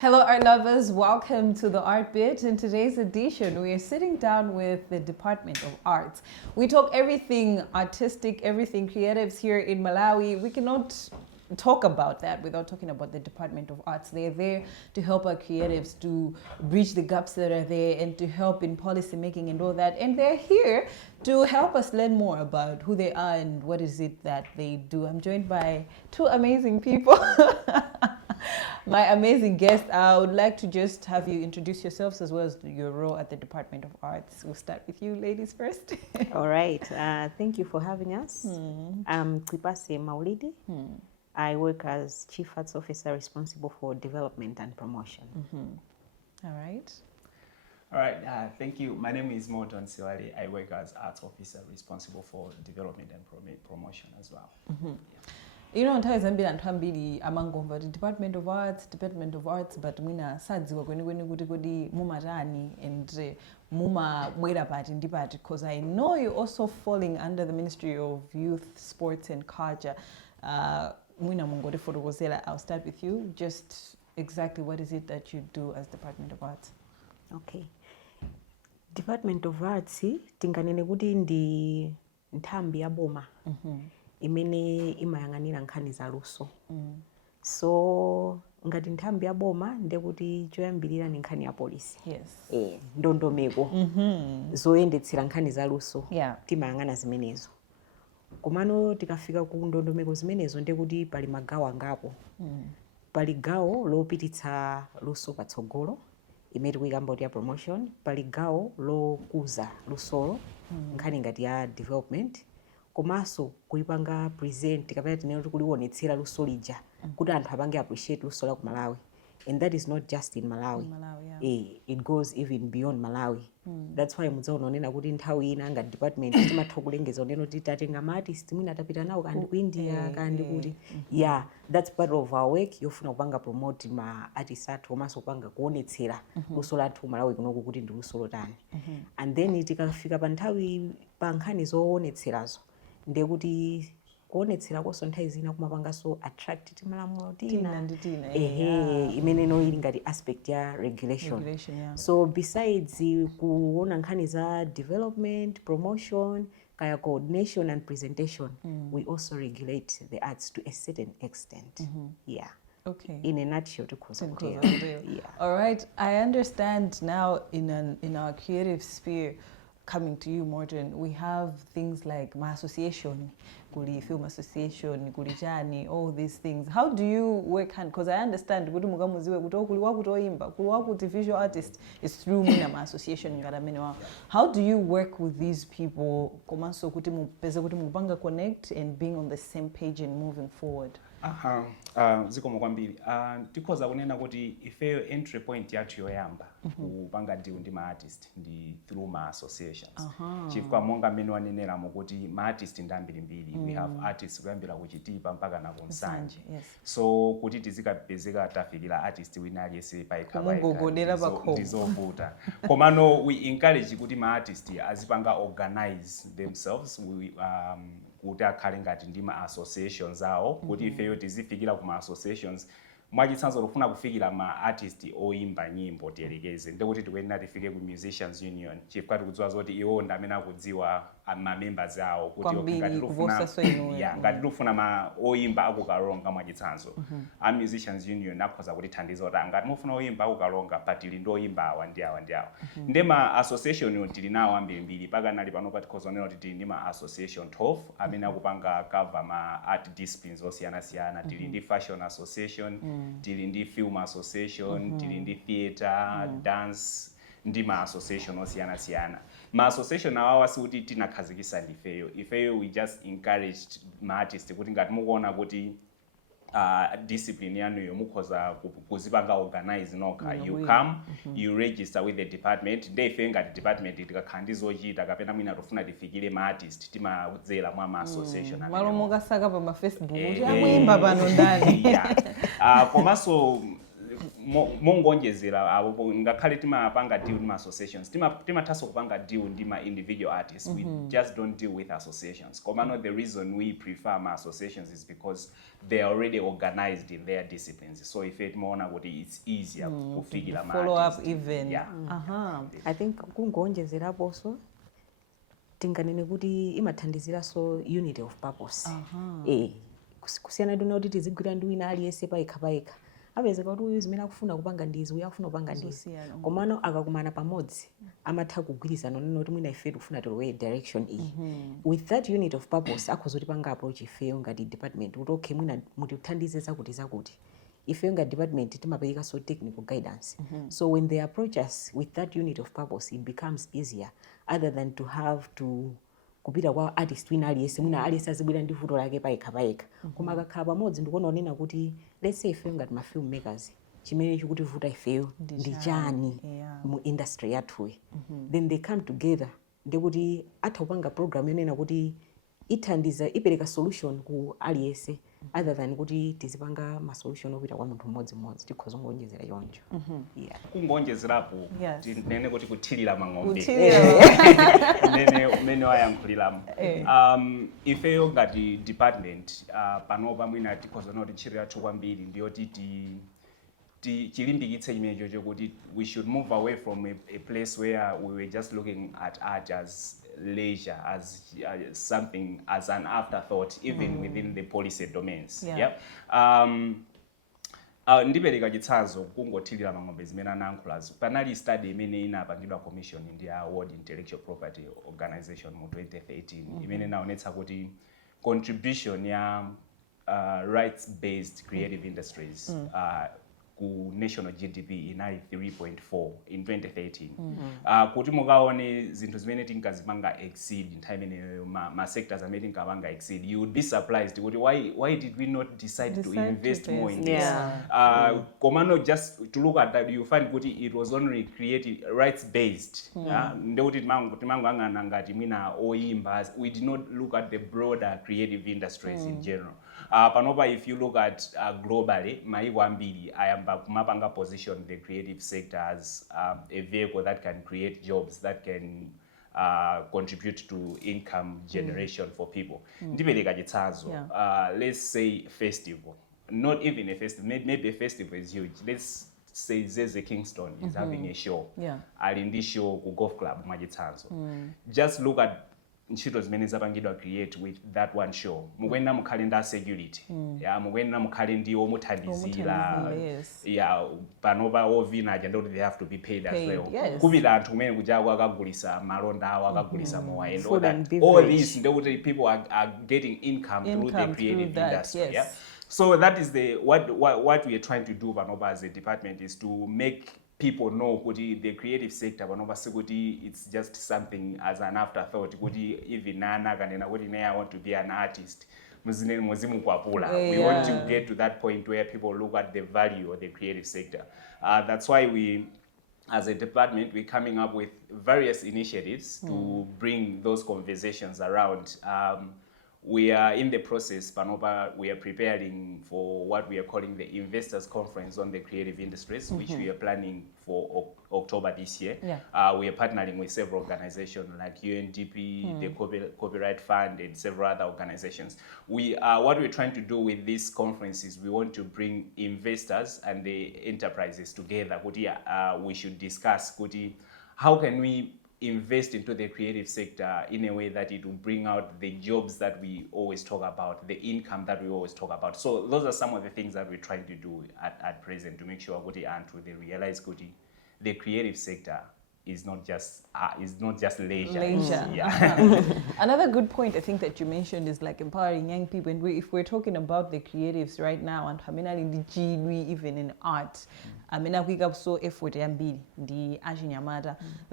Hello, art lovers. Welcome to the Art Bit. In today's edition, we are sitting down with the Department of Arts. We talk everything artistic, everything creatives here in Malawi. We cannot talk about that without talking about the Department of Arts. They're there to help our creatives to bridge the gaps that are there and to help in policy making and all that. And they're here to help us learn more about who they are and what is it that they do. I'm joined by two amazing people. My amazing guest. I would like to just have you introduce yourselves as well as your role at the Department of Arts. We'll start with you ladies first. All right. Thank you for having us. I'm Kwipase Maulidi. I work as Chief Arts Officer responsible for development and promotion. All right. All right, thank you. My name is Morton Siwali. I work as Arts Officer responsible for development and promotion as well. You know, nthawi zambiri anthu ambiri amangomva kuti Department of Arts, but mwina sadziwa kwenikweni kuti kodi mumatani and mumabwera pati ndi pati, because I know you're also falling under the Ministry of Youth, Sports and Culture. Mwina mungotifotokozera. I'll start with you. Just exactly what is it that you do as Department of Arts? Okay. Department of Arts tinganene kuti ndi nthambi ya boma imene imayang'anira nkhani za luso. So ngati nthambi ya boma ndekuti choyambirira ni nkhani ya polisi. Yes. Ndondomeko zoyendetsera nkhani za luso. Yeah. Timayang'ana zimenezo. Komano tikafika ku ndondomeko zimenezo ndekuti pali magawo angapo. Pali gawo lopititsa luso patsogolo imene tikuyikamba kuti ya promotion, pali gawo lokuza lusolo nkhani ngati ya development, komanso kuipanga present kapena tinene kuti kuliwonetsera luso lija kuti anthu apange appreciate luso la ku Malawi. And that is not just in Malawi. It goes even beyond Malawi. That's why mudzaona onena kuti nthawi ina ngati department timatha kulengeza onena kuti tatenga ma artist mwina tapita nawo kandi ku India kandi kuti yeah, that's part of our work yofuna kupanga promote ma artists athu komanso kupanga kuonetsera luso lathu Malawi kunoku kuti ndi luso lotani. And then tikafika pa nthawi pa nkhani zoonetserazo ndekuti kuonetsera koso nthawi zina kumapanganso attract timalamulo tina imene no ili ngati aspect ya regulation. Yeah. So besides kuona nkhani za development, promotion, kaya coordination and presentation, we also regulate the arts to a certain extent. Yeah. Okay. In a nutshell, to cause Yeah. All right. I understand now in our creative sphere. Coming to you, Morton, we have things like my association, Kuli Film Association, Kuli Jani, all these things. How do you work hand? Because I understand, Kuli Mugamuziwe, Kuli Wakutoimba, Kuli Wakuti visual artist is through my association. How do you work with these people? Komanso kuti mupeza kuti mupanga connect and being on the same page and moving forward. Zikomo kwambiri. Tikhoza kunena kuti ifeyo entry point yathu yoyamba kupanga deal ndi ma artist ndi through ma associations. Chifukwa monga mmene waneneramo kuti ma artist ndi ambirimbiri. We have artists kuyambira kuchitipa mpaka na kunsanje. So kuti tizikapezeka tafikira artist wina aliyese paikhawa ndizovuta. Komano we encourage kuti ma artist azipanga organize themselves. Kuti akhale ngati ndi ma associations awo kuti ifeyo tizifikira ku ma associations mwachitsanzo lofuna kufikira ma artist oimba nyimbo tiyerekeze ndekuti tikuyenera tifike ku musicians union chifukwa tikudziwa zoti iwo ndi amene akudziwa ma members awo kuti ngati lufuna ma oimba akukalonga mwachitsanzo a musicians union akhoza kuti thandiza kuti ngati mufuna oimba akukalonga patili ndo oimba awa ndi awa ndi awa. Nde ma association tili nawo ambirimbiri pakanali pano patikhoza onena kuti tili ndi ma association 12 amene akupanga cover ma art disciplines osiyana-siyana. Tili ndi fashion association, tili ndi film association, tili ndi theater, dance, ndi ma association osiyana-siyana. Ma association awawa sikuti tinakhazikisa ndifeyo. Ifeyo we just encouraged ma artist kuti ngati mukuona kuti discipline yanuyo mukhoza kuzipanga organize nokha. You come, you register with the department. Nde ifeyo ngati department tikakhala ndi zochita kapena mwina tofuna tifikire ma artist timadzera mwa ma association. Malo mukasaka pa ma Facebook kuti akuyimba pano ndani. Komanso mongonjezera abo ngakhale timapanga deal ndi associations timathaso kupanga deal ndi ma individual artists. We just don't deal with associations. Komano the reason we prefer ma associations is because they are already organized in their disciplines, so if it more it's easier kufikira ma follow up artists. even. Yeah. I think kungonjezerapo so tinganene kuti imathandizira so unity of purpose. Kusiyana ndi kuti tizigwira ndi wina aliyese paikha apezeka kuti uyu zimene akufuna kupanga ndizi uyu akufuna kupanga ndizi komano akakumana pamodzi amatha kugwirizana nena kuti mwina ife tikufuna tilowe direction iyi. With that unit of purpose akhozotipanga approach ifeyo ngati department kuti okay mwina mutithandize zakuti ifeyo ngati department timapereka so technical guidance. So when they approach us with that unit of purpose, it becomes easier other than to have to kupita kwa artist wina aliyese mwina aliyese azibwera ndi vuto lake paikha koma akakhala pamodzi ndikuona onena kuti let's say ifeyo ngati ma filmmakers chimene chikuti vuta ifeyo ndi chani mu industry yathuyi, then they come together ndikuti atha kupanga program yonena kuti ithandiza ipereka solution ku aliyese other than kuti tizipanga ma solution opita kwa munthu mmodzi tikhoza ngonjezera choncho. Kungonjezerapo tinene kuti kuthirira mang'ombe umene wayankhuliramo. Ifeyo ngati department panopa mwina tikhoza noti ntchito yathu kwambiri ndiyoti chilimbikitse chimenecho chokuti we should move away from a place where we were just looking at art as leisure, as something, as an afterthought, even within the policy domains. Ndipereka chitsanzo kungothirira mang'ombe zimene anayankhulazo. Panali study imene inapangidwa commission ndi World Intellectual Property Organization mu 2013 imene inaonetsa kuti contribution ya rights-based creative industries ku national GDP inali 3.4 in 2013. Kuti mukaone zinthu zimene tinkazipanga exceed nthawi imeneyo ma sectors amene tinkapanga exceed, you would be surprised kuti why did we not decide to invest more in this. Komano just to look at that you find kuti it was only creative rights based. Ndekuti timangangana ngati mwina oyimba, we did not look at the broader creative industries in general. Panopa if you look at globally maiko ambiri ayamba kumapanga position the creative sector as a vehicle that can create jobs, that can contribute to income generation for people. Ndipereka chitsanzo, let's say festival, not even a festival, maybe a festival is huge. Let's say Zeze Kingston is having a show, ali ndi show ku golf club mwachitsanzo. Just look at ntchito zimene zapangidwa create with that one show. Mukwenda mukhale ndi security, mukwenda mukhale ndi omuthandizira, panopa ovina aja ndoti they have to be paid as well. Kupita anthu kumene kujaku akagulisa malonda awo, akagulisa mowa and all this ndekuti people are getting income through the creative industry. So that is what we are trying to do panopa as a department, is to make people know kuti the creative sector panopa sikuti it's just something as an afterthought, kuti even nana kanena kuti I want to be an artist muzimukwapula. We want to get to that point where people look at the value of the creative sector. That's why we as a department we're coming up with various initiatives to bring those conversations around. We are in the process, panopa, we are preparing for what we are calling the Investors Conference on the Creative Industries, which we are planning for October this year. We are partnering with several organizations like UNDP, the Copyright Fund, and several other organizations. What we're trying to do with this conference is we want to bring investors and the enterprises together. We should discuss how can we invest into the creative sector in a way that it will bring out the jobs that we always talk about, the income that we always talk about. So those are some of the things that we're trying to do at present to make sure they realize the creative sector is not just leisure. Another good point I think that you mentioned is like empowering young people. And if we're talking about the creatives right now, and even in art, so effort there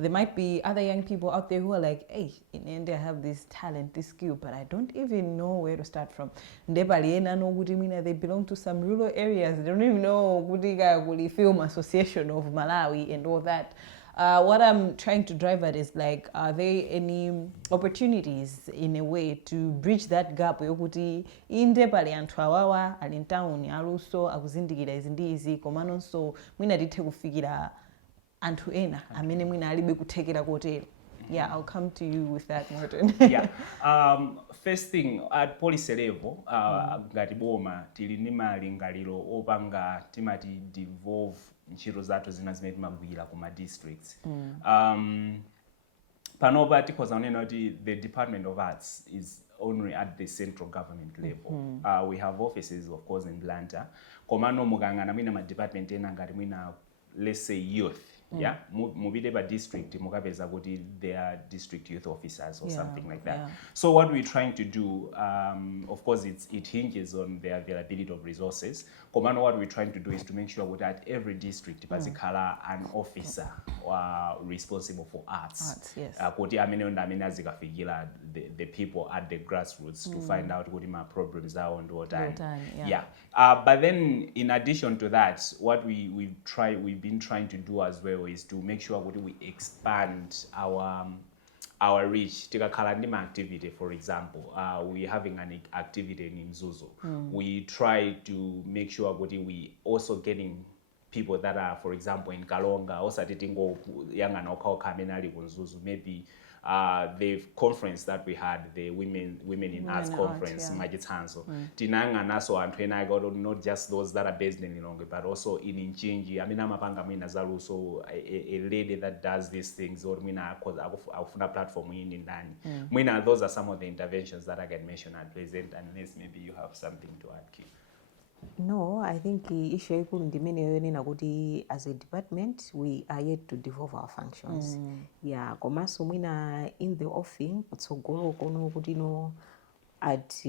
might be other young people out there who are like, hey, in India I have this talent, this skill, but I don't even know where to start from. They belong to some rural areas. They don't even know Film Association of Malawi and all that. what I'm trying to drive at is like, are there any opportunities in a way to bridge that gap yokuti inde pali anthu awawa ali mtown aluso akuzindikira izi ndi izi komanonso mwina tithe kufikira anthu ena amene mwina alibe kuthekera kotero. Yeah, I'll come to you with that, Morton. Yeah. First thing, at policy level, ngati boma tili ndi malingaliro opanga timati devolve ntchito zathu zina zimene timagwira kuma districts. Panopa tikhoza kunena kuti the Department of Arts is only at the central government level. We have offices, of course, in Blantyre. Komano mukangana mwina ma department ena ngati mwina, let's say, youth. Yeah, mubide ba district mukapeza kuti they are district youth officers or something like that. So what we're trying to do, of course, it hinges on the availability of resources. Komano, what we're trying to do is to make sure that at every district bazikhala an officer responsible for arts. Yes. Kuti amene azikafikira the people at the grassroots to find out what my problems are and what time. Yeah. But then in addition to that, what we've been trying to do as well is to make sure that we expand our reach. Tikakhala ndi activity, for example, we're having an activity in Mzuzu. We try to make sure that we also getting people that are, for example, in Kalonga, also titingo yanga nokauka amenali kunzuzu, maybe the conference that we had, the Women in Arts Conference, Majitanso. Tinanga naso anthu ena got not just those that are based in Lilongwe, but also in Inchinji. Amina mapanga mwina zalu, so a lady that does these things, or mwina akufuna platform in ndani. Mwina, those are some of the interventions that I can mention at present, unless maybe you have something to add, Kim. No, I think issue ikulu ndimene yonena kuti as a department we are yet to devolve our functions. Yeah, komanso mwina in the offing kutsogolo kono kuti no at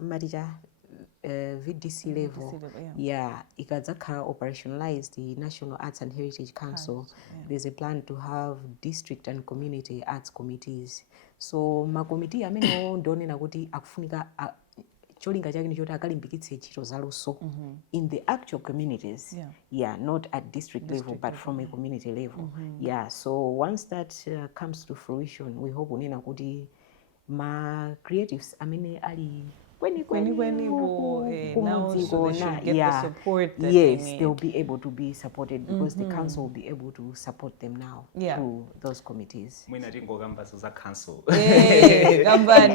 maticha VDC level. Yeah, ikadzakhala operationalized the National Arts and Heritage Council. There's a plan to have district and community arts committees. So ma committee amene ndonena kuti akufunika cholinga chake ndi choti akalimbikitse ntchito zaluso in the actual communities. Not at district level, but from a community level. So once that comes to fruition, we hope unena kuti ma creatives amene ali now so they should get the support that yes, they need. they'll be able to be supported because the council will be able to support them now through those committees. Mwina tingo gamba za council. Gambani.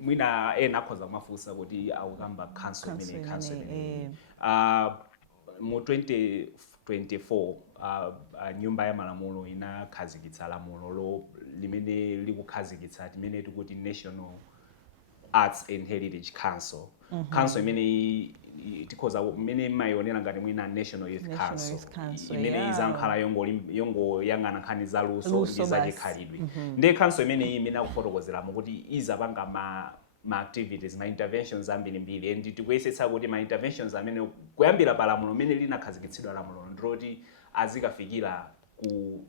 Mwina nakhoza mafusa kuti awugamba council imene. Mu 2024 nyumba ya malamulo inakhazikitsa lamulo limene likukhazikitsa timene tikuti National Arts and Heritage Council. Council imene tikhoza imene mayionera ngati mwina National Youth Council. Imene izankhala yongo yangana nkhani zaluso ndi zachikhalidwe. Ndi council imene imene akufotokozeramo kuti izapanga ma activities, ma interventions ambirimbiri, and tikuyesetsa kuti ma interventions amene kuyambira palamulo imene linakhazikitsidwa lamulo ndroti azikafikira ku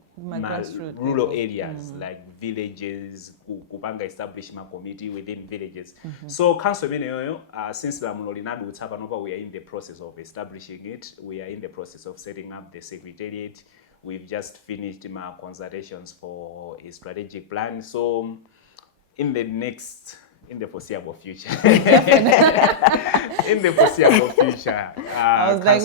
rural areas like villages, kupanga establish ma committee within villages. So council imene yoyo since lamulo linadutsa panopa we are in the process of establishing it. We are in the process of setting up the secretariat. We've just finished my consultations for a strategic plan. So in the foreseeable future. In the foreseeable future. I was like,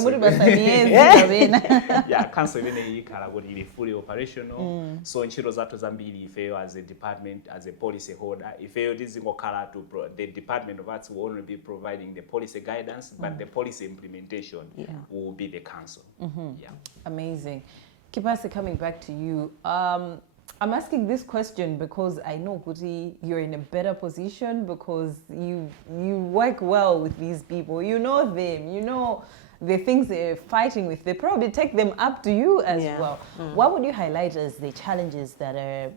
council imene ikhala kuti ili fully operational. So ntchito zathu zambiri ifeyo as a department, as a policy holder, ifeyo tizingokhala to the Department of Arts will only be providing the policy guidance, but the policy implementation will be the council. Amazing. Kipasi, coming back to you. I'm asking this question because I know, Kuti, you're in a better position because you work well with these people. You know them. You know the things they're fighting with. They probably take them up to you as well. What would you highlight as the challenges that are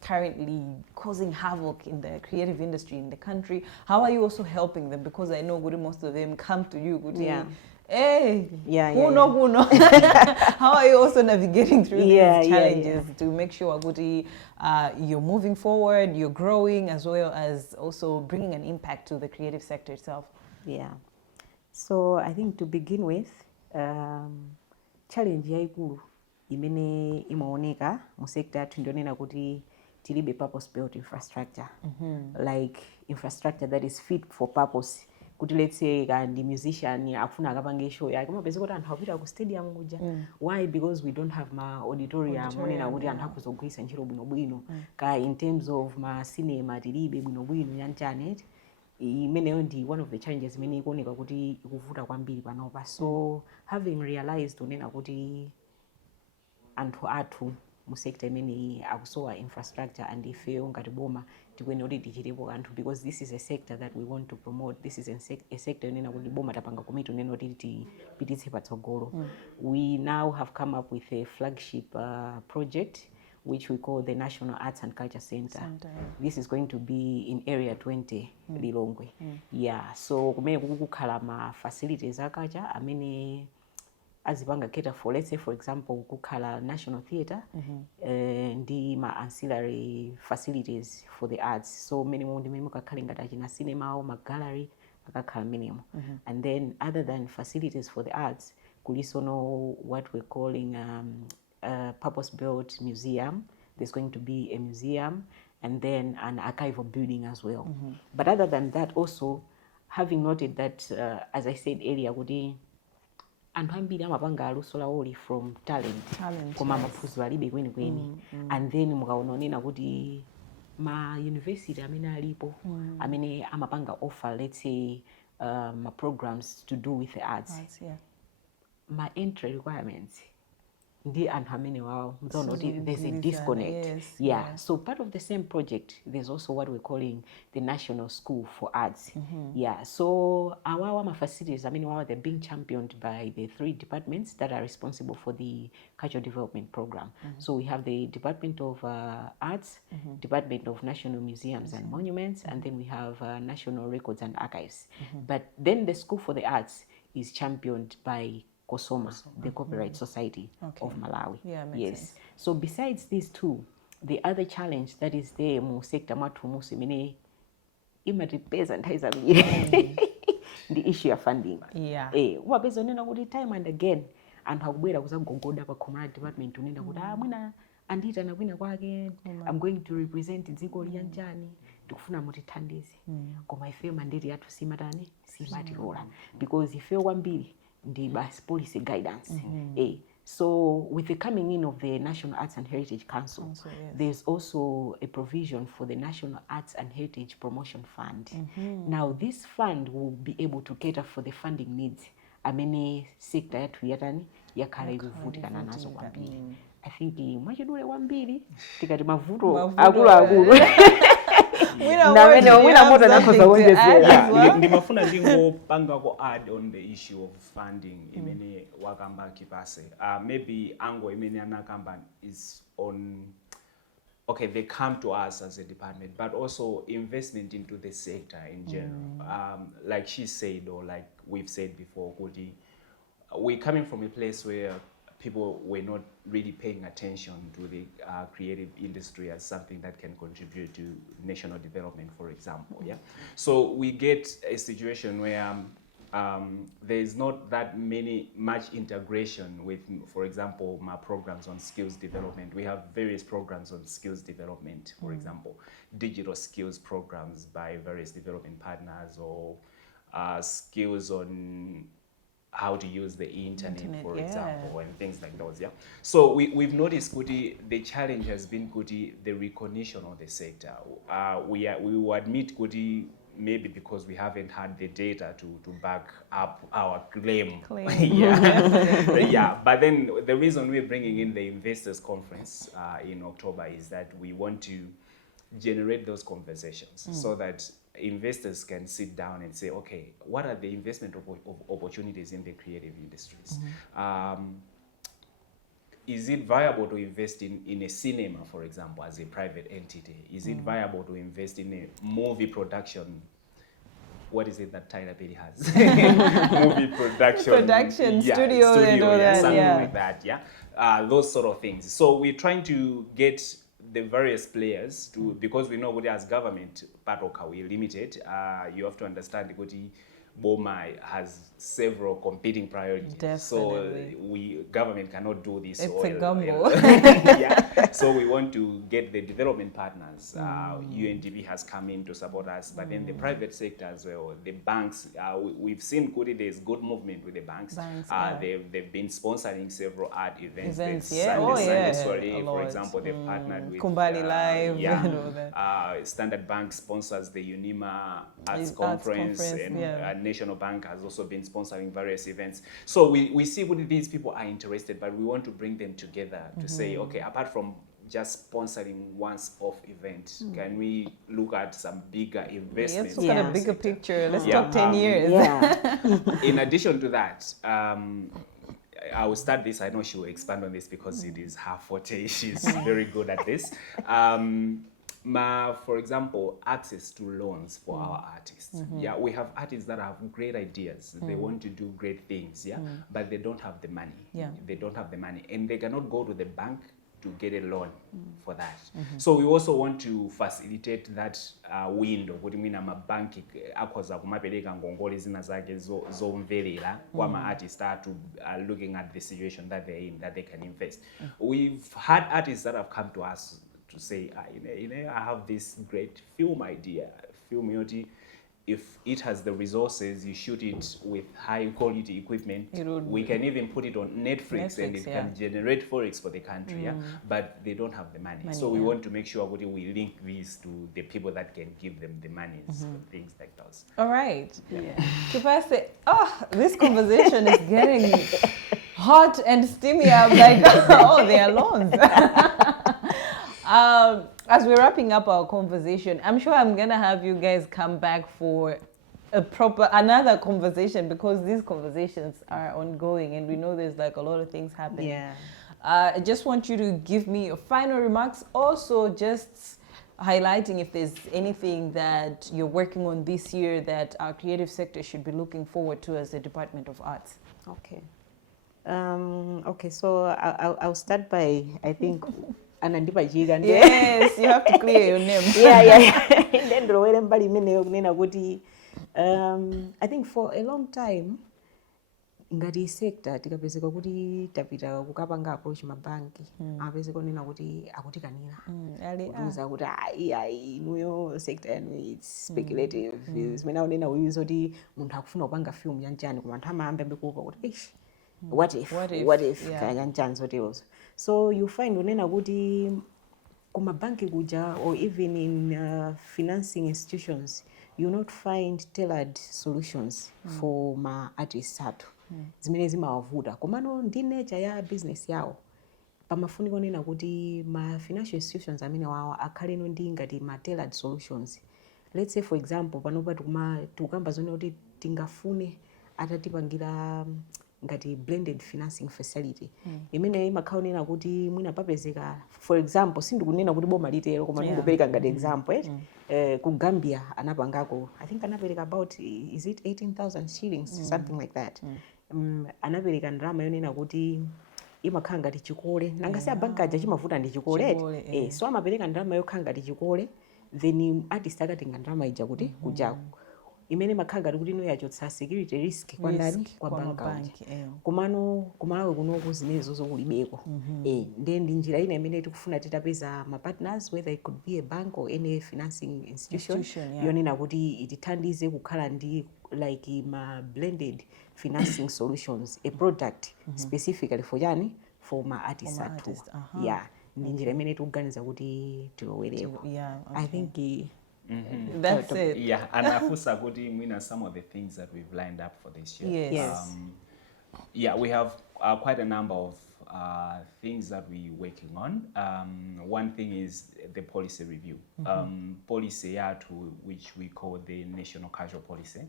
currently causing havoc in the creative industry in the country? How are you also helping them? Because I know, Kuti, most of them come to you, Kuti. Hey, who how are you also navigating through these challenges to make sure Guti, you're moving forward, you're growing, as well as also bringing an impact to the creative sector itself? So I think to begin with, challenge yaikulu imene imaoneka mu sector yathu ndionena kuti tilibe purpose built infrastructure, like infrastructure that is fit for purpose. Kuti let's say kandi musician akufuna akapange show yake mapezi kuti anthu akupita ku stadium kuja. Why? Because we don't have ma auditorium monena kuti anthu akuzogwisa ntchito bwinobwino. Ka in terms of ma cinema tilibe bwinobwino yanchane. Imeneyo ndi one of the challenges imene ikuoneka kuti ikuvuta kwambiri panopa. So having realized unena kuti anthu athu mu sector imene akusowa infrastructure and ifeyo ngati boma tikuyenera kuti tichitepo kanthu, because this is a sector that we want to promote. This is a sector inena kuti boma tapanga komiti unena kuti tipititse patsogolo. We now have come up with a flagship project which we call the National Arts and Culture Center. This is going to be in Area 20, Lilongwe. Yeah, so kumene kukukhala ma facilities akacha amene azipanga cater for, let's say for example kukhala National Theatre ndi ma ancillary facilities for the arts. So many more ndimene mukakhale ngati achina cinema ma gallery akakhala minimum. And then other than facilities for the arts, kuliso no what we're calling purpose-built museum. There's going to be a museum and then an archival building as well. But other than that, also having noted that, as I said earlier, kuti anthu ambiri amapanga luso lawoli from talent koma maphunziro alibe kwenikweni. And then mukaona onena kuti ma university amene alipo amene amapanga offer, let's say ma programs to do with the arts, ma entry requirements ndi anthu amene wawo mzaona kuti there's a disconnect. So part of the same project, there's also what we're calling the National School for Arts. So our facilities, I mean, they're being championed by the 3 departments that are responsible for the cultural development program. So we have the Department of Arts, Department of National Museums and Monuments, and then we have National Records and Archives. But then the School for the Arts is championed by COSOMA, the Copyright Society of Malawi. Sense. So besides these 2, the other challenge that is there mu sector mathu musi mene imatipeza nthawi zambiri the issue of funding. Wapeza unena kuti time and again anthu akubwera kuzagogoda pa community department unena kuti mwina andiyitana kwina kwake, I'm going to represent dziko liyanjani, tikufuna mutithandize. Koma ifeyo mandate yathu simatani simatilola, because ifeyo kwambiri the policy guidance. So with the coming in of the National Arts and Heritage Council, there's also a provision for the National Arts and Heritage Promotion Fund. Now this fund will be able to cater for the funding needs amene sector yathu yatani yakhala ikuvutikana nazo kwambiri. I think mwachidule kwambiri tikati mavuto akulu ndimafuna ndingopanga ko add on the issue of funding imene wakamba kipase. Maybe angle imene anakamba is on, okay, they come to us as a department, but also investment into the sector in general. Like she said, or like we've said before, we're coming from a place where people were not really paying attention to the creative industry as something that can contribute to national development, for example. So we get a situation where there's not that much integration with, for example, my programs on skills development. We have various programs on skills development, for example, digital skills programs by various development partners, or skills on how to use the internet, for example, and things like those. So we've noticed the challenge has been the recognition of the sector. We will admit maybe because we haven't had the data to back up our claim. But then the reason we're bringing in the investors conference in October is that we want to generate those conversations so that investors can sit down and say, okay, what are the investment opportunities in the creative industries? Is it viable to invest in a cinema, for example, as a private entity? Is it viable to invest in a movie production? What is it that Tyler Perry has? Movie production studio and all that, something like that, those sort of things. So we're trying to get the various players to, because we know as government, part of how we're limited, you have to understand Boma has several competing priorities. Definitely. So government cannot do this. It's a gamble. Yeah. So we want to get the development partners. UNDP has come in to support us, but then the private sector as well. The banks, we've seen there's good movement with the banks. They've been sponsoring several art events. Sunday Soiree, for example, they've partnered with Kumbali Live and all that. Standard Bank sponsors the UNIMA Arts Conference, and National Bank has also been sponsoring various events. So we see what these people are interested, but we want to bring them together to say, okay, apart from just sponsoring once-off event, can we look at some bigger investments? Let's look at a bigger picture. Let's talk 10 years. In addition to that, I will start this. I know she will expand on this because it is her forte. She's very good at this. For example, access to loans for our artists. Yeah, we have artists that have great ideas. They want to do great things, but they don't have the money. They don't have the money, and they cannot go to the bank to get a loan for that. So we also want to facilitate that window. What do you mean? I'm a bank akwaza kumapereka ngongole zina zake zomvelela kwa ma artists are looking at the situation that they're in, that they can invest. We've had artists that have come to us to say, I have this great film idea, film unity. If it has the resources, you shoot it with high quality equipment. We can even put it on Netflix and it can generate forex for the country. But they don't have the money. So we want to make sure we link these to the people that can give them the money for things like those. All right. Kipase, this conversation is getting hot and steamy. I'm like, there are loans. As we're wrapping up our conversation, I'm sure I'm gonna have you guys come back for another conversation, because these conversations are ongoing and we know there's like a lot of things happening. I just want you to give me your final remarks. Also, just highlighting if there's anything that you're working on this year that our creative sector should be looking forward to as the Department of Arts. Okay. So I'll start by, I think, yes, you have to clear your name. I think for a long time ngati sector tikapezeka kuti tapita kukapanga approach mabanki apezeka kunena kuti akutikanira kutiuza kuti ayi inuyo sector yanu it's speculative zimene akunena uyuza kuti munthu akufuna kupanga film yanjani koma anthu amayamba kuopa kuti what if kanyanjani zoterozo. So you find unena kuti kumabanki kuja, or even in financing institutions, you not find tailored solutions for ma artists atu zimene zimawavuta komano ndi nature ya business yawo pamafunika kunena kuti ma financial institutions amene wawo akhaleno ndi ngati ma tailored solutions. Let's say for example panopa tikukamba zone kuti tingafune atatipangira ngati blended financing facility imene imakhaonena kuti mwina papezeka, for example sindikunena kuti boma litero koma ndikupereka ngati example ku Gambia anapangako, I think anapereka about, is it 18,000 shillings something like that. Anapereka ndrama yonena kuti imakhala ngati chikole nanga si abanki aja chimavuta ndi chikole so amapereka ndrama yokhala ngati chikole, then artist akatenga ndrama ija kuti kujako imene makhala ngati kuti ino yachotsa security risk kwa ndani kwa banki kumano kumalawi kunoku zimenezo zokulibeko ndi njira ina imene tikufuna titapeza ma partners, whether it could be a bank or any financing institution yonena kuti itithandize kukhala ndi like ma blended financing solutions, a product specifically for yani for ma artists atu ndi njira imene tikuganiza kuti tilowereko. I think that's it. Yeah, and Afusa Gudi, some of the things that we've lined up for this year. Yes. We have quite a number of things that we're working on. One thing is the policy review. Policy which we call the National Casual Policy.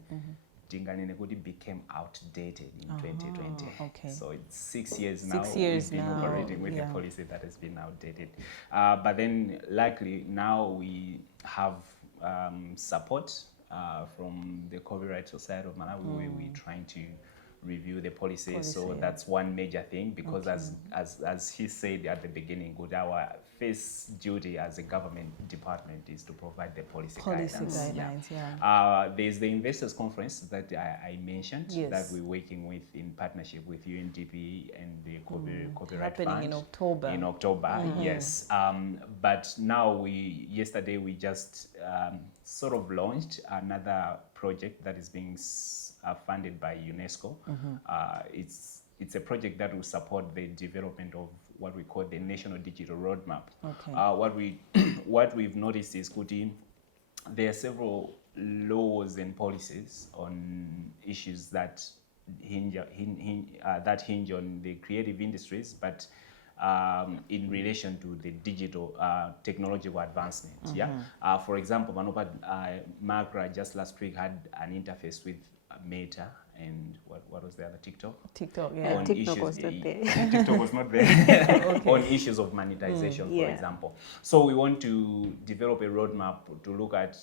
Tinganenegudi became outdated in 2020. So it's 6 years now. 6 years we've been operating with a policy that has been outdated. But then likely now we have support from the Copyright Society of Malawi, where we're trying to review the policy. So that's one major thing, because as he said at the beginning, our first duty as a government department is to provide the policy Policy guidance. guidelines, yeah. There's the investors conference that I mentioned Yes. that we're working with in partnership with UNDP and the Copyright Happening Fund in October. In October, yes. But now yesterday we just sort of launched another project that is being funded by UNESCO. It's a project that will support the development of what we call the National Digital Roadmap. Okay. What we've noticed is there are several laws and policies on issues that hinge on the creative industries, but in relation to the digital technological advancement. For example, Magra just last week had an interface with Meta and what was the other TikTok? TikTok, yeah. On TikTok issues, was not there. TikTok was not there. On issues of monetization, for yeah. example. So we want to develop a roadmap to look at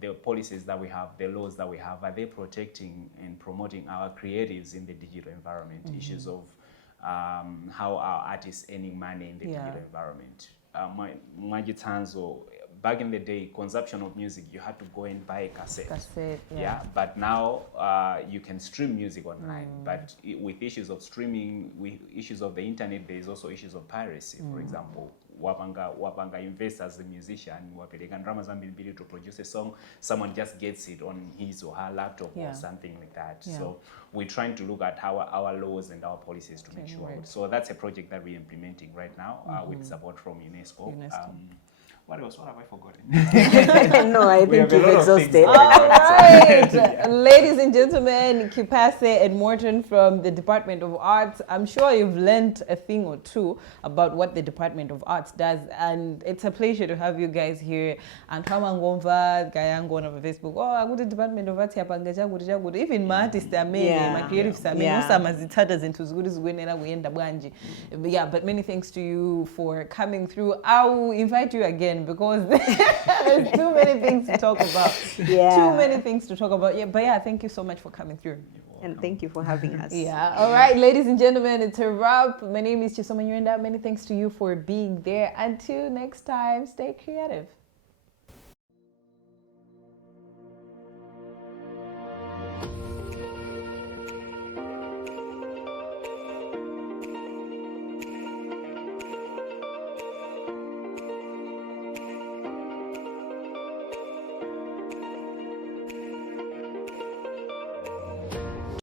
the policies that we have, the laws that we have. Are they protecting and promoting our creatives in the digital environment? Issues of how our artists earning money in the digital environment. Back in the day, consumption of music, you had to go and buy a cassette. But now you can stream music online. But with issues of streaming, with issues of the internet, there's also issues of piracy. For example, wapanga invest as a musician, wapeleka drama zambili to produce a song, someone just gets it on his or her laptop or something like that. So we're trying to look at our laws and our policies to make sure. So that's a project that we're implementing right now with support from UNESCO. What else? What have I forgotten? No, I think you've exhausted. All right, ladies and gentlemen, Kipase and Morton from the Department of Arts. I'm sure you've learned a thing or two about what the Department of Arts does, and it's a pleasure to have you guys here. And Kamangomva, Gayango on Facebook. Oh, I go to the Department of Arts. Even my artists are many, my creatives are many. Some as it has into good as we end up. Yeah, but many thanks to you for coming through. I will invite you again because there's too many things to talk about. Too many things to talk about. But thank you so much for coming through. And thank you for having us. All right, ladies and gentlemen, it's a wrap. My name is Chisoma Nyenda. Many thanks to you for being there. Until next time, stay creative.